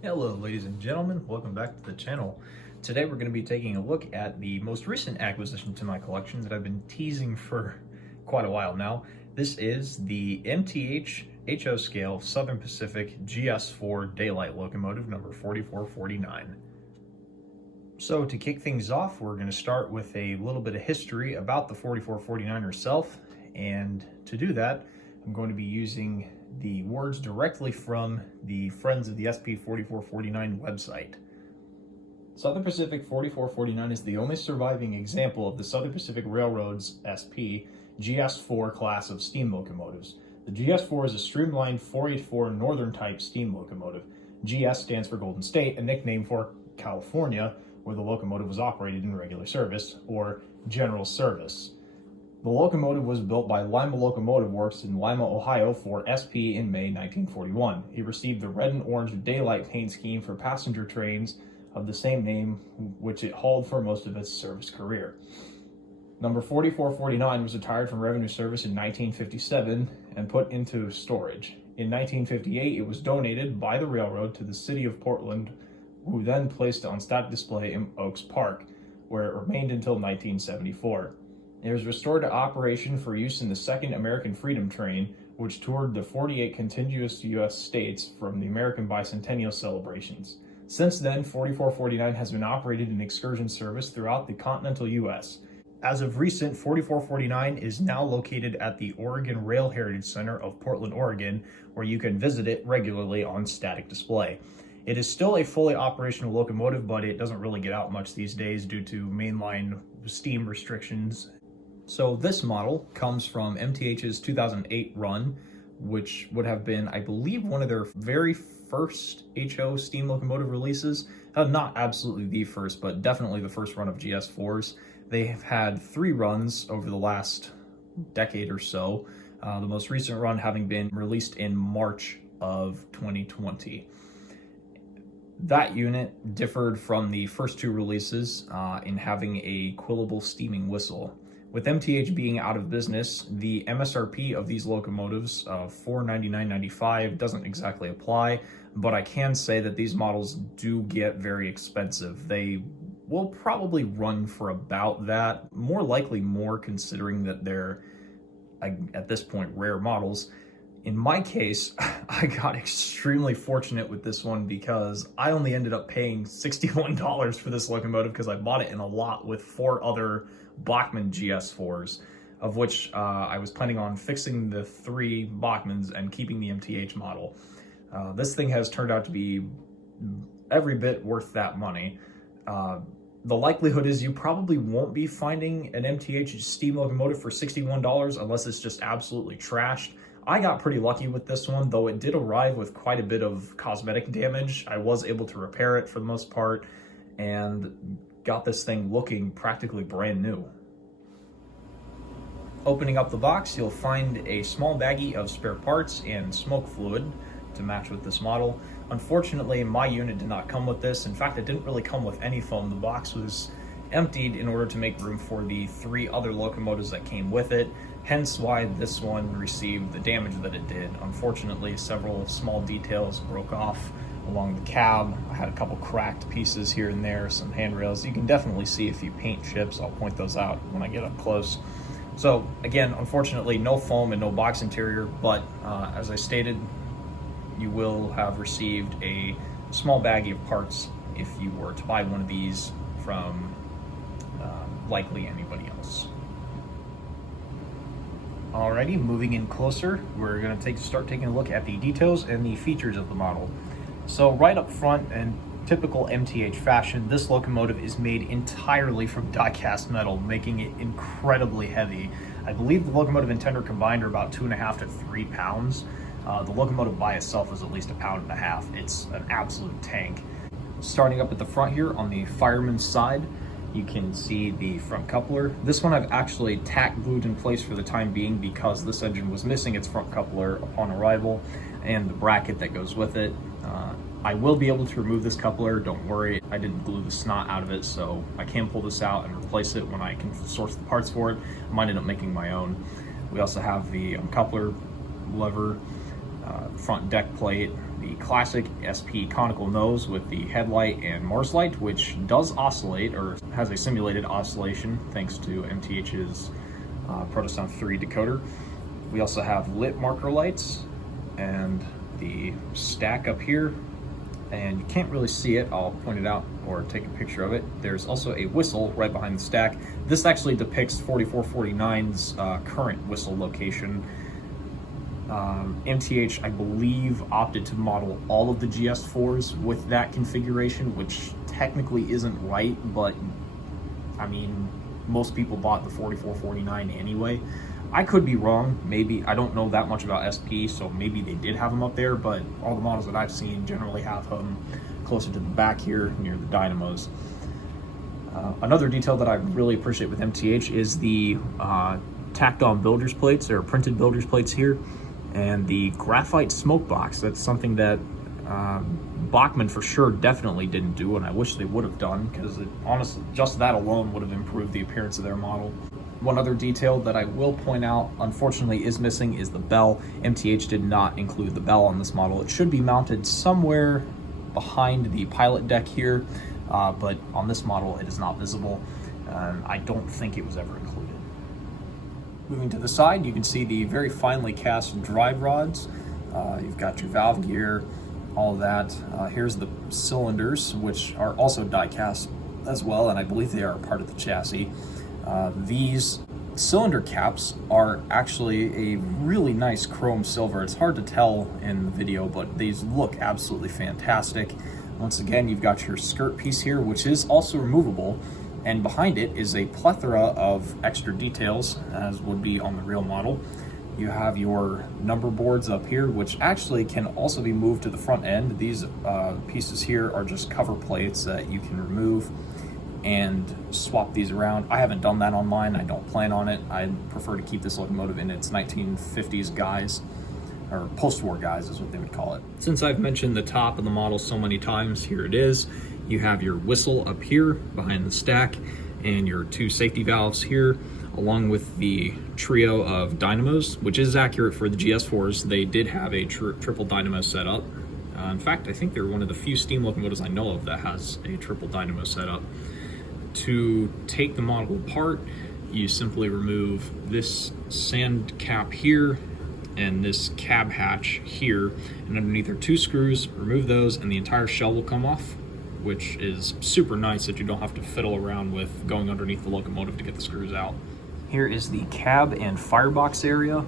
Hello ladies and gentlemen, welcome back to the channel. Today we're going to be taking a look at the most recent acquisition to my collection that I've been teasing for quite a while now. This is the MTH HO scale Southern Pacific GS-4 daylight locomotive number 4449. So to kick things off, we're going to start with a little bit of history about the 4449 herself, and to do that I'm going to be using the words directly from the Friends of the SP 4449 website. Southern Pacific 4449 is the only surviving example of the Southern Pacific Railroad's SP GS-4 class of steam locomotives. The GS-4 is a streamlined 484 Northern type steam locomotive. GS stands for Golden State, a nickname for California, where the locomotive was operated in regular service, or general service. The locomotive was built by Lima Locomotive Works in Lima, Ohio for SP in May 1941. He received the red and orange daylight paint scheme for passenger trains of the same name, which it hauled for most of its service career. Number 4449 was retired from revenue service in 1957 and put into storage. In 1958, it was donated by the railroad to the city of Portland, who then placed it on static display in Oaks Park, where it remained until 1974. It was restored to operation for use in the Second American Freedom Train, which toured the 48 contiguous U.S. states from the American Bicentennial celebrations. Since then, 4449 has been operated in excursion service throughout the continental U.S. As of recent, 4449 is now located at the Oregon Rail Heritage Center of Portland, Oregon, where you can visit it regularly on static display. It is still a fully operational locomotive, but it doesn't really get out much these days due to mainline steam restrictions. So this model comes from MTH's 2008 run, which would have been, I believe, one of their very first HO steam locomotive releases. Not absolutely the first, but definitely the first run of GS4s. They have had 3 runs over the last decade or so, the most recent run having been released in March of 2020. That unit differed from the first 2 releases in having a quillable steaming whistle. With MTH being out of business, the MSRP of these locomotives of $499.95 doesn't exactly apply, but I can say that these models do get very expensive. They will probably run for about that, more likely more considering that they're, at this point, rare models. In my case, I got extremely fortunate with this one because I only ended up paying $61 for this locomotive because I bought it in a lot with 4 other Bachmann GS4s, of which I was planning on fixing the 3 Bachmanns and keeping the MTH model. This thing has turned out to be every bit worth that money. The likelihood is you probably won't be finding an MTH steam locomotive for $61 unless it's just absolutely trashed. I got pretty lucky with this one, though it did arrive with quite a bit of cosmetic damage. I was able to repair it for the most part and got this thing looking practically brand new. Opening up the box, you'll find a small baggie of spare parts and smoke fluid to match with this model. Unfortunately, my unit did not come with this. In fact, it didn't really come with any foam. The box was emptied in order to make room for the 3 other locomotives that came with it, hence why this one received the damage that it did. Unfortunately, several small details broke off along the cab. I had a couple cracked pieces here and there, some handrails. You can definitely see a few paint chips. I'll point those out when I get up close. So again, unfortunately, no foam and no box interior, but as I stated, you will have received a small baggie of parts if you were to buy one of these from likely anybody else. Alrighty, moving in closer, we're going to start taking a look at the details and the features of the model. So right up front, in typical MTH fashion, this locomotive is made entirely from die-cast metal, making it incredibly heavy. I believe the locomotive and tender combined are about 2.5 to 3 pounds. The locomotive by itself is at least 1.5 pounds. It's an absolute tank. Starting up at the front here on the fireman's side, you can see the front coupler. This one I've actually tack glued in place for the time being because this engine was missing its front coupler upon arrival and the bracket that goes with it. I will be able to remove this coupler, don't worry. I didn't glue the snot out of it, so I can pull this out and replace it when I can source the parts for it. I might end up making my own. We also have the coupler lever, front deck plate, the classic SP conical nose with the headlight and Mars light, which does oscillate, or has a simulated oscillation thanks to MTH's Protosound 3 decoder. We also have lit marker lights and the stack up here, and you can't really see it. I'll point it out or take a picture of it. There's also a whistle right behind the stack. This actually depicts 4449's current whistle location. MTH, I believe, opted to model all of the GS-4s with that configuration, which technically isn't right, but I mean, most people bought the 4449 anyway. I could be wrong, maybe. I don't know that much about SP, so maybe they did have them up there, but all the models that I've seen generally have them closer to the back here near the dynamos. Another detail that I really appreciate with MTH is the tacked on builder's plates, or printed builder's plates here, and the graphite smoke box. That's something that Bachmann for sure definitely didn't do, and I wish they would have done, because honestly, just that alone would have improved the appearance of their model. One other detail that I will point out, unfortunately, is missing is the bell. MTH did not include the bell on this model. It should be mounted somewhere behind the pilot deck here, but on this model it is not visible. I don't think it was ever included. Moving to the side, you can see the very finely cast drive rods. You've got your valve gear, all of that. Here's the cylinders, which are also die cast as well, and I believe they are a part of the chassis. These cylinder caps are actually a really nice chrome silver. It's hard to tell in the video, but these look absolutely fantastic. Once again, you've got your skirt piece here, which is also removable, and behind it is a plethora of extra details, as would be on the real model. You have your number boards up here, which actually can also be moved to the front end. These pieces here are just cover plates that you can remove and swap these around. I haven't done that on mine. I don't plan on it. I prefer to keep this locomotive in its 1950s guise, or post-war guise is what they would call it. Since I've mentioned the top of the model so many times, here it is. You have your whistle up here behind the stack and your two safety valves here, along with the trio of dynamos, which is accurate for the GS-4s. They did have a triple dynamo setup. In fact, I think they're one of the few steam locomotives I know of that has a triple dynamo setup. To take the model apart, you simply remove this sand cap here and this cab hatch here, and underneath are two screws. Remove those and the entire shell will come off, which is super nice that you don't have to fiddle around with going underneath the locomotive to get the screws out. Here is the cab and firebox area.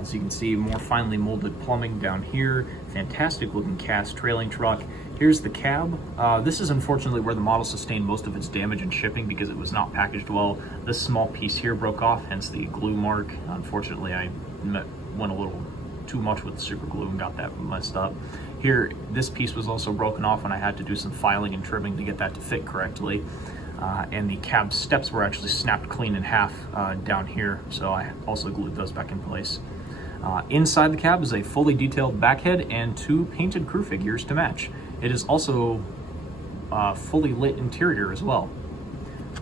As you can see, more finely molded plumbing down here. Fantastic looking cast trailing truck. Here's the cab. This is unfortunately where the model sustained most of its damage in shipping because it was not packaged well. This small piece here broke off, hence the glue mark. Unfortunately, I went a little too much with the super glue and got that messed up. Here, this piece was also broken off and I had to do some filing and trimming to get that to fit correctly. And the cab steps were actually snapped clean in half down here, so I also glued those back in place. Inside the cab is a fully detailed backhead and two painted crew figures to match. It is also fully lit interior as well.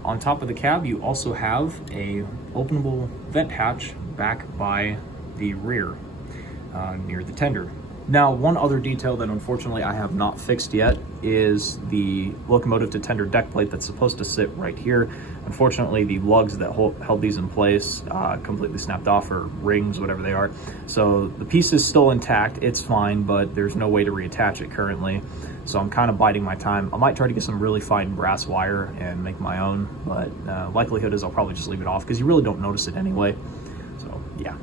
On top of the cab, you also have a openable vent hatch back by the rear near the tender. Now, one other detail that unfortunately I have not fixed yet is the locomotive to tender deck plate that's supposed to sit right here. Unfortunately, the lugs that held these in place completely snapped off, or rings, whatever they are. So the piece is still intact, it's fine, but there's no way to reattach it currently. So I'm kind of biding my time. I might try to get some really fine brass wire and make my own, but likelihood is I'll probably just leave it off because you really don't notice it anyway. So yeah.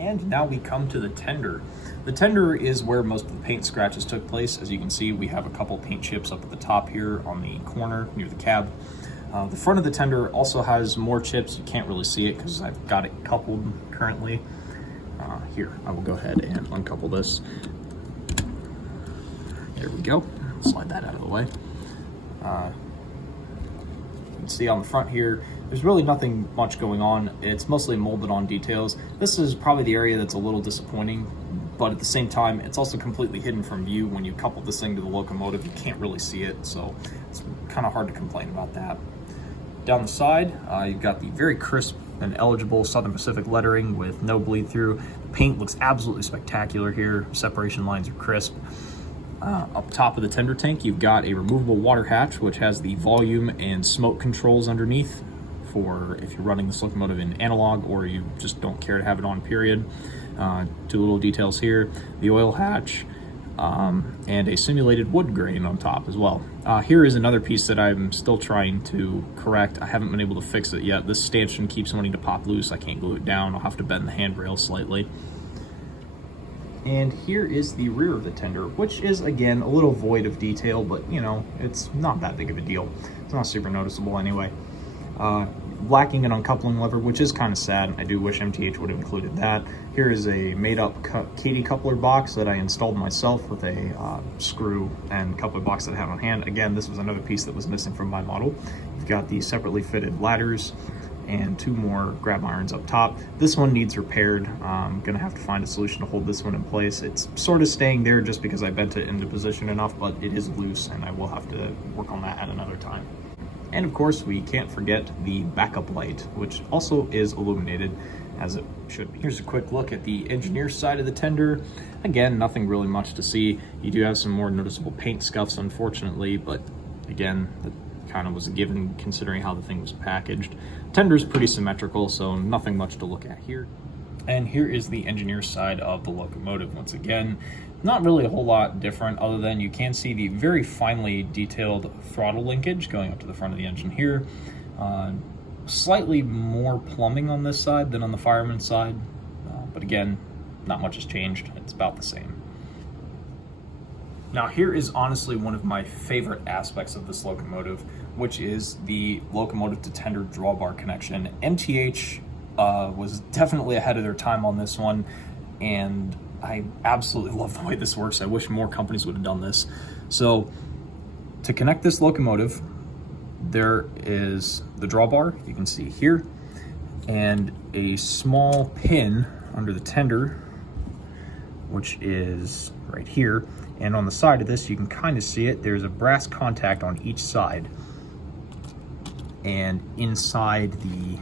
And now we come to the tender. The tender is where most of the paint scratches took place. As you can see, we have a couple paint chips up at the top here on the corner near the cab. The front of the tender also has more chips. You can't really see it because I've got it coupled currently. Here, I will go ahead and uncouple this. There we go. Slide that out of the way. You can see on the front here, there's really nothing much going on. It's mostly molded on details. This is probably the area that's a little disappointing, but at the same time, it's also completely hidden from view. When you couple this thing to the locomotive, you can't really see it, so it's kind of hard to complain about that. Down the side, you've got the very crisp and eligible Southern Pacific lettering with no bleed through. The paint looks absolutely spectacular here. Separation lines are crisp. Up top of the tender tank, you've got a removable water hatch, which has the volume and smoke controls underneath for if you're running this locomotive in analog or you just don't care to have it on, period. Two little details here, the oil hatch, and a simulated wood grain on top as well. Here is another piece that I'm still trying to correct. I haven't been able to fix it yet. This stanchion keeps wanting to pop loose. I can't glue it down. I'll have to bend the handrail slightly. And here is the rear of the tender, which is, again, a little void of detail, but, you know, it's not that big of a deal. It's not super noticeable anyway. Lacking an uncoupling lever, which is kind of sad. I do wish MTH would have included that. Here is a made-up Katy coupler box that I installed myself with a screw and coupler box that I had on hand. Again, this was another piece that was missing from my model. You've got the separately fitted ladders and 2 more grab irons up top. This one needs repaired. I'm gonna have to find a solution to hold this one in place. It's sort of staying there just because I bent it into position enough, but it is loose and I will have to work on that at another time. And of course, we can't forget the backup light, which also is illuminated as it should be. Here's a quick look at the engineer's side of the tender. Again, nothing really much to see. You do have some more noticeable paint scuffs, unfortunately, but again, that kind of was a given considering how the thing was packaged. Tender's pretty symmetrical, so nothing much to look at here. And here is the engineer's side of the locomotive. Once again, not really a whole lot different other than you can see the very finely detailed throttle linkage going up to the front of the engine here. Slightly more plumbing on this side than on the fireman's side, but again, not much has changed. It's about the same. Now here is honestly one of my favorite aspects of this locomotive, which is the locomotive to tender drawbar connection. MTH was definitely ahead of their time on this one, and I absolutely love the way this works. I wish more companies would have done this. So to connect this locomotive, there is the drawbar, you can see here, and a small pin under the tender, which is right here. And on the side of this, you can kind of see it. There's a brass contact on each side. And inside the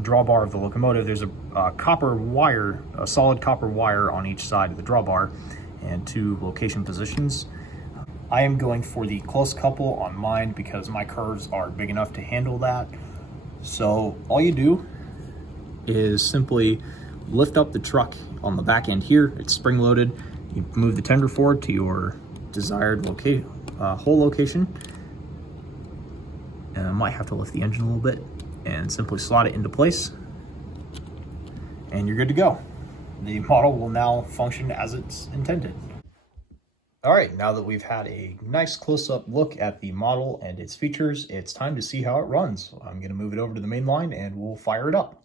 drawbar of the locomotive, there's a copper wire, a solid copper wire on each side of the drawbar, and 2 location positions. I am going for the close couple on mine because my curves are big enough to handle that. So all you do is simply lift up the truck on the back end here. It's spring loaded. You move the tender forward to your desired hole location. And I might have to lift the engine a little bit and simply slot it into place. And you're good to go. The model will now function as it's intended. All right, now that we've had a nice close-up look at the model and its features, it's time to see how it runs. I'm gonna move it over to the main line and we'll fire it up.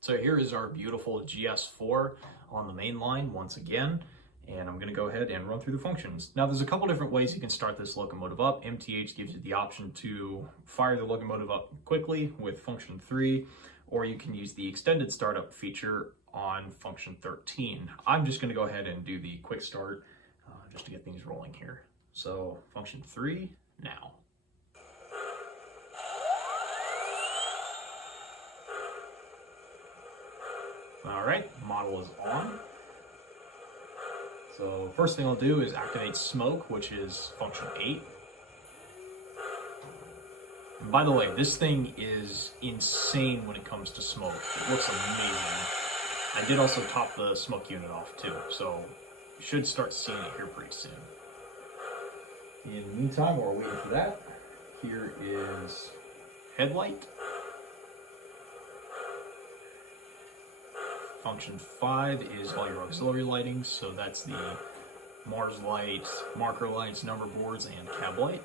So here is our beautiful GS-4 on the main line once again, and I'm gonna go ahead and run through the functions. Now there's a couple different ways you can start this locomotive up. MTH gives you the option to fire the locomotive up quickly with function 3, or you can use the extended startup feature on function 13. I'm just gonna go ahead and do the quick start just to get things rolling here. So function 3 now. All right, model is on. So first thing I'll do is activate smoke, which is function 8. And by the way, this thing is insane when it comes to smoke. It looks amazing. I did also top the smoke unit off too, so you should start seeing it here pretty soon. In the meantime, while we're waiting for that, here is headlight. Function 5 is all your auxiliary lighting, so that's the Mars light, marker lights, number boards, and cab light.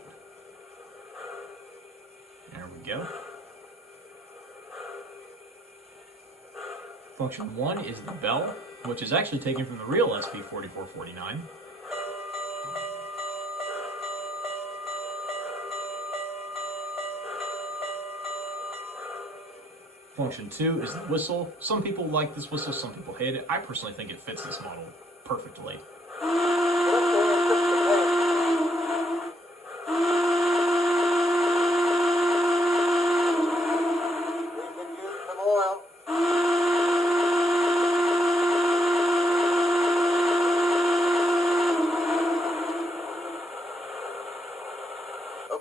There we go. Function 1 is the bell, which is actually taken from the real SP4449. Function 2 is the whistle. Some people like this whistle, some people hate it. I personally think it fits this model perfectly.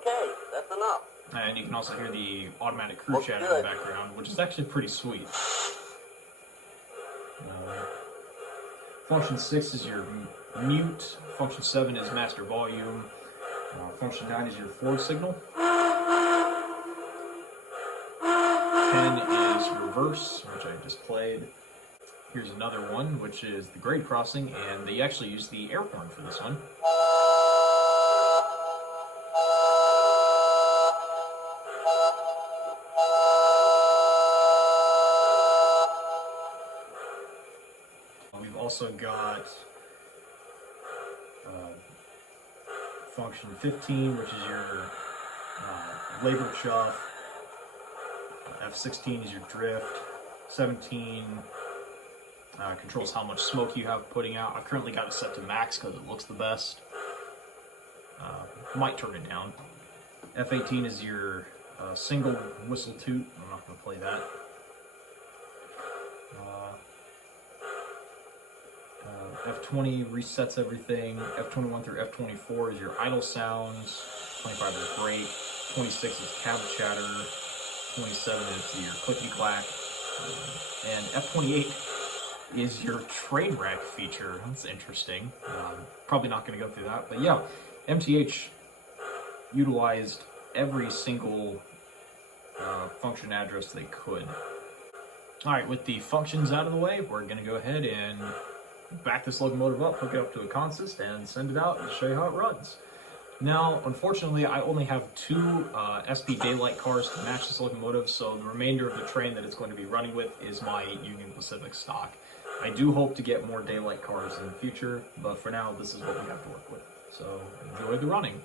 Okay, that's enough. And you can also hear the automatic cruise chatter in the background, which is actually pretty sweet. Function 6 is your mute. Function 7 is master volume. Function 9 is your forward signal. 10 is reverse, which I just played. Here's another one, which is the grade crossing, and they actually use the air horn for this one. We've also got function 15, which is your labor chuff. F16 is your drift. 17 controls how much smoke you have putting out. I've currently got it set to max because it looks the best. Might turn it down. F18 is your single whistle toot. I'm not going to play that. F20 resets everything. F21 through F24 is your idle sounds. 25 is brake. 26 is cab chatter. 27 is your clickety clack. And F28 is your train wreck feature. That's interesting. Probably not going to go through that, but yeah, MTH utilized every single function address they could. All right, with the functions out of the way, we're going to go ahead and back this locomotive up, hook it up to a consist, and send it out and show you how it runs. Now, unfortunately, I only have 2 SP Daylight cars to match this locomotive, so the remainder of the train that it's going to be running with is my Union Pacific stock. I do hope to get more Daylight cars in the future, but for now, this is what we have to work with. So, enjoy the running.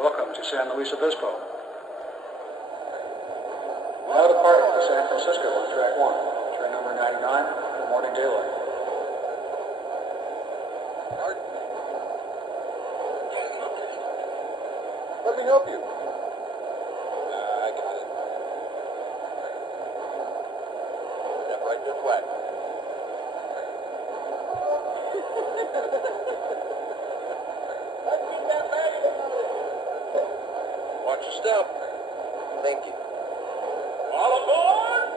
Welcome to San Luis Obispo. Now departing to San Francisco on track 1, train number 99, for morning daylight. Let me help you. I got it. Step right to flat. Watch your step. Thank you. All aboard!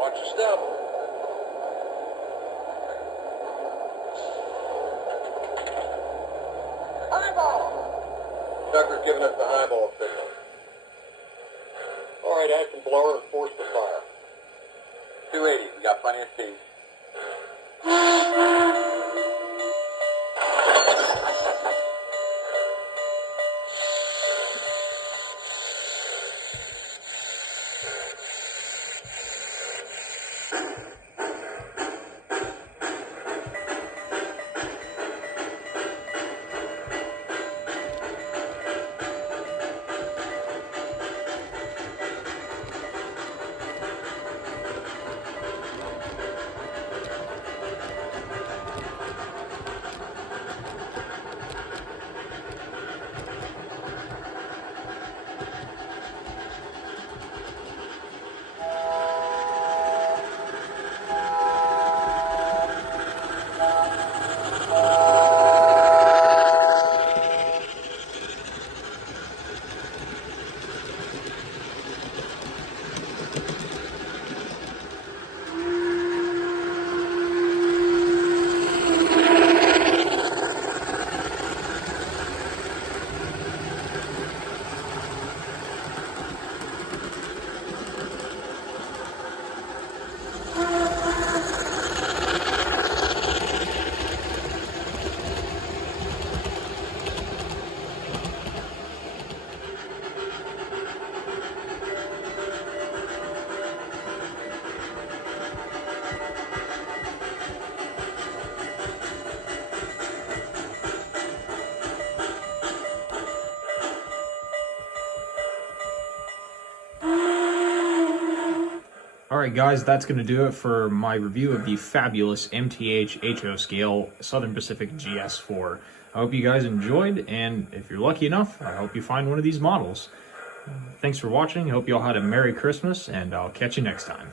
Watch your step. Highball! Conductor's giving us the highball signal. All right, action blower and force the fire. 280, we got plenty of speed. Alright guys, that's going to do it for my review of the fabulous MTH HO scale Southern Pacific GS-4. I hope you guys enjoyed, and if you're lucky enough, I hope you find one of these models. Thanks for watching, hope you all had a Merry Christmas, and I'll catch you next time.